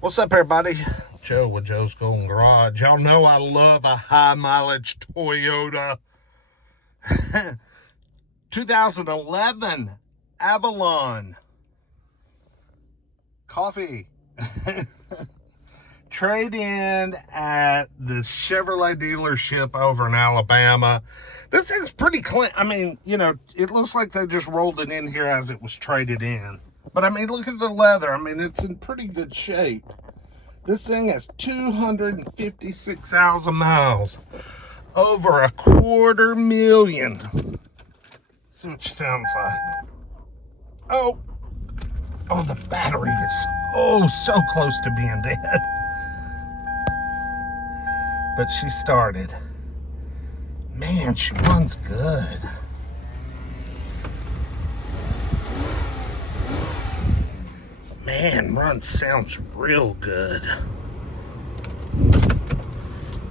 What's up, everybody? Joe with Joe's Golden Garage. Y'all know I love a high mileage Toyota 2011 Avalon coffee. Trade in at the Chevrolet dealership over in Alabama. This thing's pretty clean. I mean, you know, it looks like they just rolled it in here as it was traded in. But I mean, look at the leather. I mean, it's in pretty good shape. This thing has 256,000 miles. Over 250,000. See what she sounds like. Oh, the battery is so close to being dead. But she started. Man, she runs good. Man, sounds real good.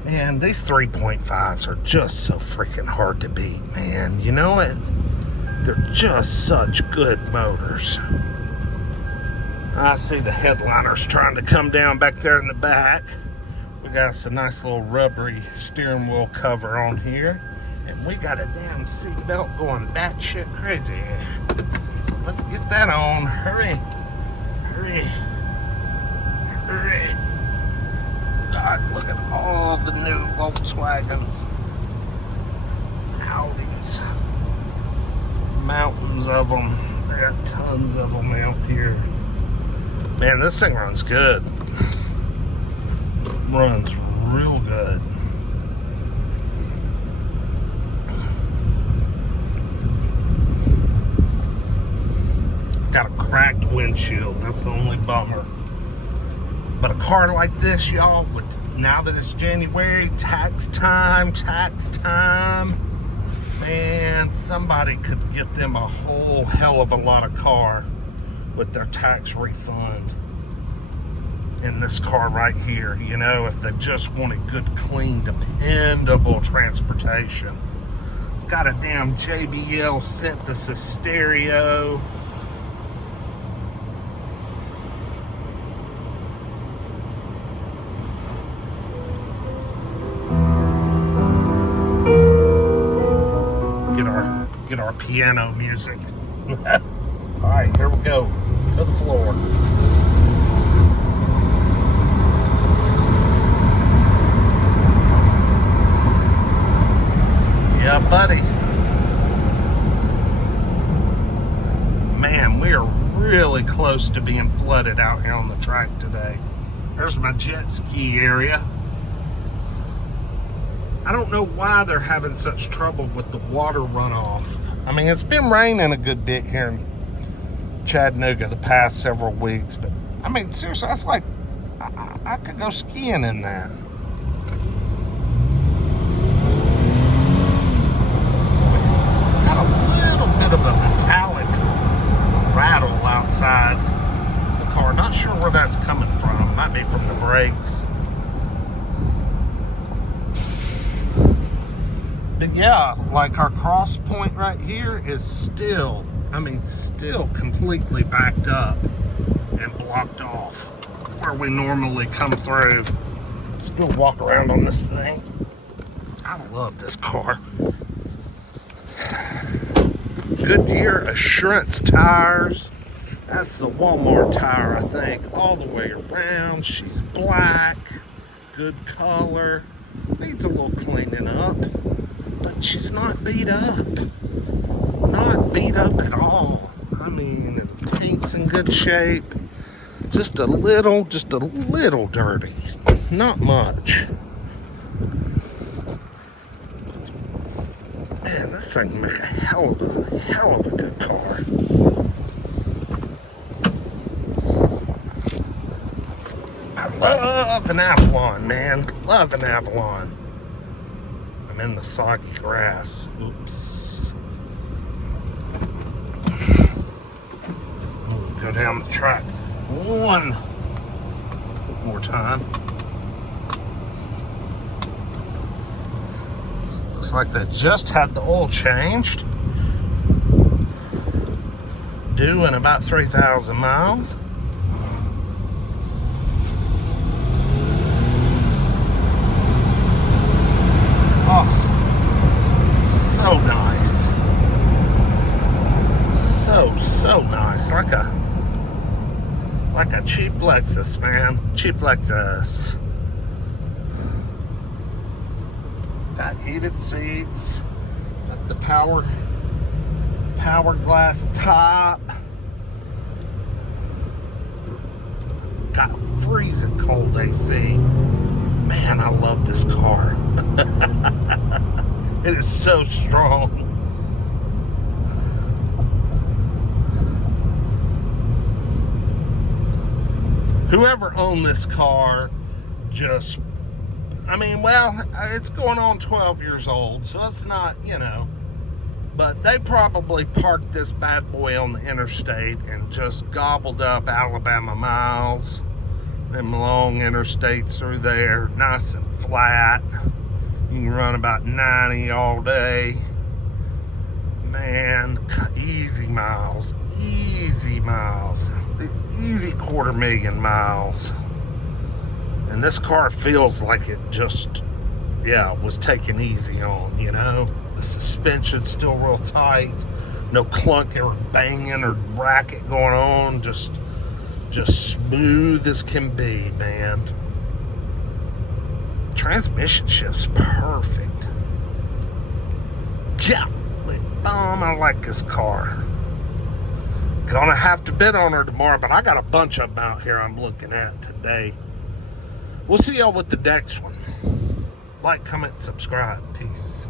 Man, these 3.5s are just so freaking hard to beat, man. You know it? They're just such good motors. I see the headliners trying to come down back there in the back. We got some nice little rubbery steering wheel cover on here. And we got a damn seat belt going batshit crazy. So let's get that on. Hurry. God, look at all the new Volkswagens. Audis. Mountains of them. There are tons of them out here. Man, this thing runs good. Runs real good. Got a cracked windshield. That's the only bummer. But a car like this, y'all, now that it's January, tax time, man, somebody could get them a whole hell of a lot of car with their tax refund in this car right here, you know, if they just wanted good, clean, dependable transportation. It's got a damn JBL synthesis stereo. Get our piano music. All right, here we go to the floor. Yeah, buddy. Man, we are really close to being flooded out here on the track today. There's my jet ski area. I don't know why they're having such trouble with the water runoff. I mean, it's been raining a good bit here in Chattanooga the past several weeks, but I mean, seriously, that's like, I could go skiing in that. Got a little bit of a metallic rattle outside the car. Not sure where that's coming from. Might be from the brakes. But yeah, like our cross point right here is still completely backed up and blocked off where we normally come through. Let's go walk around on this thing. I love this car. Goodyear Assurance tires. That's the Walmart tire, I think, all the way around. She's black, good color. Needs a little cleaning up. But she's not beat up. Not beat up at all. I mean, the paint's in good shape. Just a little dirty. Not much. Man, this thing can make a hell of a good car. I love an Avalon, man. Love an Avalon. In the soggy grass. Oops. Go down the track one more time. Looks like they just had the oil changed. Due in about 3,000 miles. Like a cheap Lexus, man. Cheap Lexus. Got heated seats. Got the power glass top. Got freezing cold AC. Man, I love this car. It is so strong. Whoever owned this car just, I mean, well, it's going on 12 years old, so it's not, you know, but they probably parked this bad boy on the interstate and just gobbled up Alabama miles. Them long interstates through there, nice and flat. You can run about 90 all day. Man, easy miles, easy miles. Easy 250,000 miles. And this car feels like it just, yeah, was taken easy on, you know. The suspension's still real tight. No clunking or banging or racket going on. Just smooth as can be, man. Transmission shift's perfect. Yeah, I like this car. Gonna have to bid on her tomorrow, but I got a bunch of them out here I'm looking at today. We'll see y'all with the next one. Like, comment, subscribe. Peace.